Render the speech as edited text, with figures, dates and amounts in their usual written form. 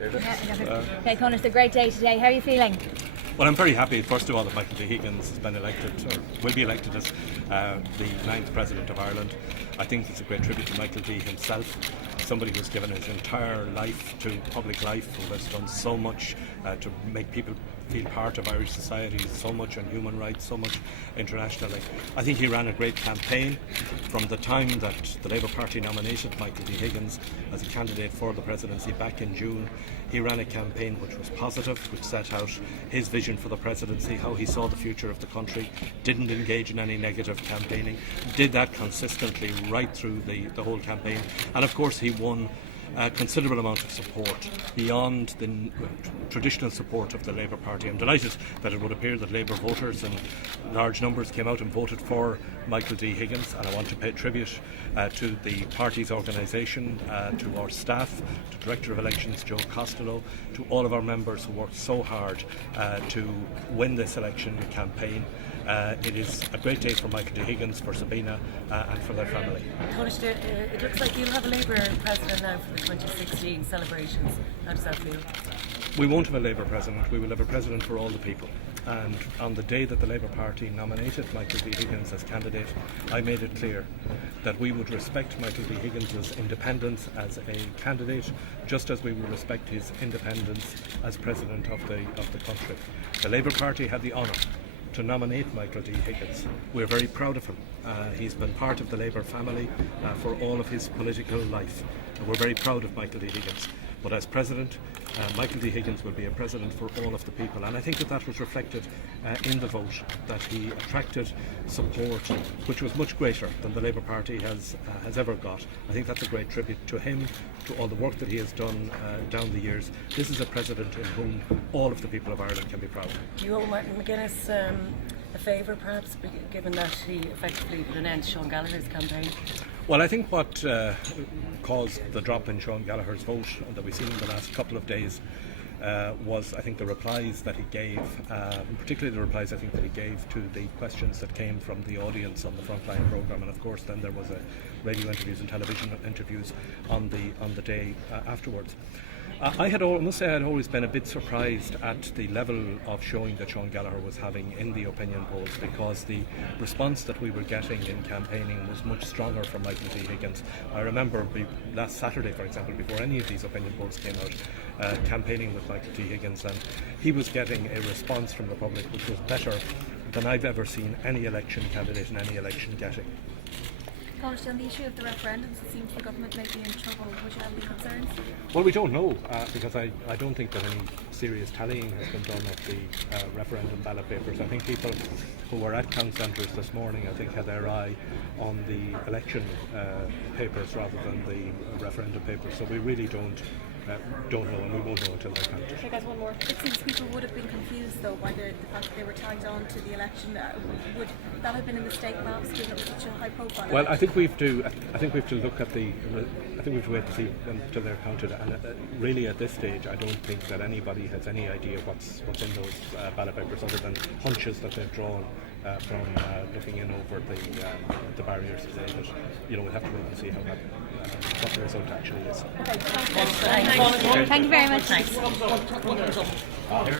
Okay, Tánaiste, it's a great day today. How are you feeling? Well, I'm very happy, first of all, that Michael D Higgins has been elected, or will be elected as the 9th President of Ireland. I think it's a great tribute to Michael D himself, somebody who's given his entire life to public life, who has done so much to make people feel part of Irish society, so much on human rights, so much internationally. I think he ran a great campaign from the time that the Labour Party nominated Michael D Higgins as a candidate for the presidency back in June. He ran a campaign which was positive, which set out his vision for the presidency, how he saw the future of the country, didn't engage in any negative campaigning, did that consistently right through the whole campaign, and of course he won a considerable amount of support beyond the traditional support of the Labour Party. I'm delighted that it would appear that Labour voters in large numbers came out and voted for Michael D Higgins, and I want to pay tribute to the party's organisation, to our staff, to Director of Elections Joe Costello, to all of our members who worked so hard to win this election campaign. It is a great day for Michael D Higgins, for Sabina and for their family. Tánaiste, it looks like you'll have a Labour president now for the 2016 celebrations. How does that feel? We won't have a Labour president, we will have a president for all the people. And on the day that the Labour Party nominated Michael D Higgins as candidate, I made it clear that we would respect Michael D Higgins' independence as a candidate, just as we will respect his independence as president of the country. The Labour Party had the honour to nominate Michael D Higgins. We're very proud of him. He's been part of the Labour family for all of his political life. And we're very proud of Michael D Higgins. But as President, Michael D Higgins will be a President for all of the people. And I think that was reflected in the vote, that he attracted support which was much greater than the Labour Party has ever got. I think that's a great tribute to him, to all the work that he has done down the years. This is a President in whom all of the people of Ireland can be proud. Do you owe Martin McGuinness a favour, perhaps, given that he effectively put an end to Sean Gallagher's campaign? Well, I think what caused the drop in Sean Gallagher's vote that we've seen in the last couple of days was, I think, the replies that he gave, particularly the replies I think that he gave to the questions that came from the audience on the Frontline programme, and of course then there was radio interviews and television interviews on the day afterwards. I must say I had always been a bit surprised at the level of showing that Sean Gallagher was having in the opinion polls, because the response that we were getting in campaigning was much stronger from Michael D Higgins. I remember last Saturday, for example, before any of these opinion polls came out, campaigning with Michael D Higgins, and he was getting a response from the public which was better than I've ever seen any election candidate in any election getting. Tánaiste, on the issue of the referendums, it seems the government may be in trouble. Would you have any concerns? Well, we don't know, because I don't think that any serious tallying has been done of the referendum ballot papers. I think people who were at count centres this morning, I think, had their eye on the election papers rather than the referendum papers. So we really don't know, and we won't know until they're counted. I guess one more. It seems people would have been confused though by the fact that they were tagged on to the election. Would that have been a mistake, perhaps, given it was such a high profile? Well, I think we have to look at the. I think we have to wait to see until they're counted. And really, at this stage, I don't think that anybody has any idea what's in those ballot papers, other than hunches that they've drawn from looking in over the barriers today. But we'll have to wait and see how what the result actually is. Thank you very much. Thanks.